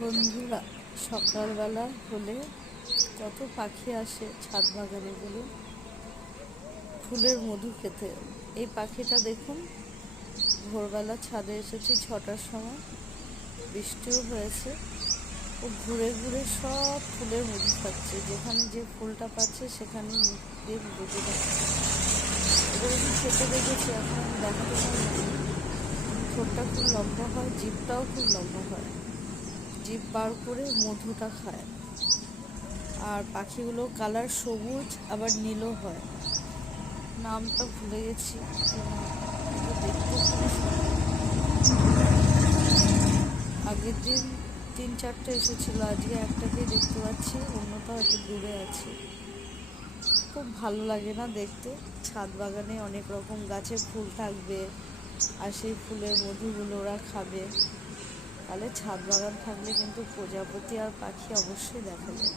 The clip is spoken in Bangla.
বন্ধুরা, সকালবেলা হলে কত পাখি আসে ছাদ বাগানে বলে ফুলের মধু খেতে। এই পাখিটা দেখুন, ভোরবেলা ছাদে এসেছি 6টার সময়, বৃষ্টিও হয়েছে। ও ঘুরে ঘুরে সব ফুলের মধু খাচ্ছে, যেখানে যে ফুলটা পাচ্ছে সেখানে মুখ দিয়ে মধু খাচ্ছে। এবার আমি খেতে দেখেছি, এখন আমি দেখাতে পারবো না। ঠোঁটটা খুব লম্বা হয়, জিভটাও খুব লম্বা হয়, জিভ বার করে মধুটা খায়। আর পাখিগুলো কালার সবুজ আবার নীলও হয়, নামটা ভুলে গেছি কি নাম, কিন্তু দেখতে খুবই সুন্দর। আগের দিন 3-4টে এসেছিলো, আজকে একটাকেই দেখতে পাচ্ছি, অন্যটা হয়তো দূরে আছে। খুব ভালো লাগে না দেখতে? ছাদ বাগানে অনেক রকম গাছে ফুল থাকবে, আর সেই ফুলের মধুগুলো ওরা খাবে। তাহলে ছাদ বাগান থাকলে কিন্তু প্রজাপতি আর পাখি অবশ্যই দেখা যায়।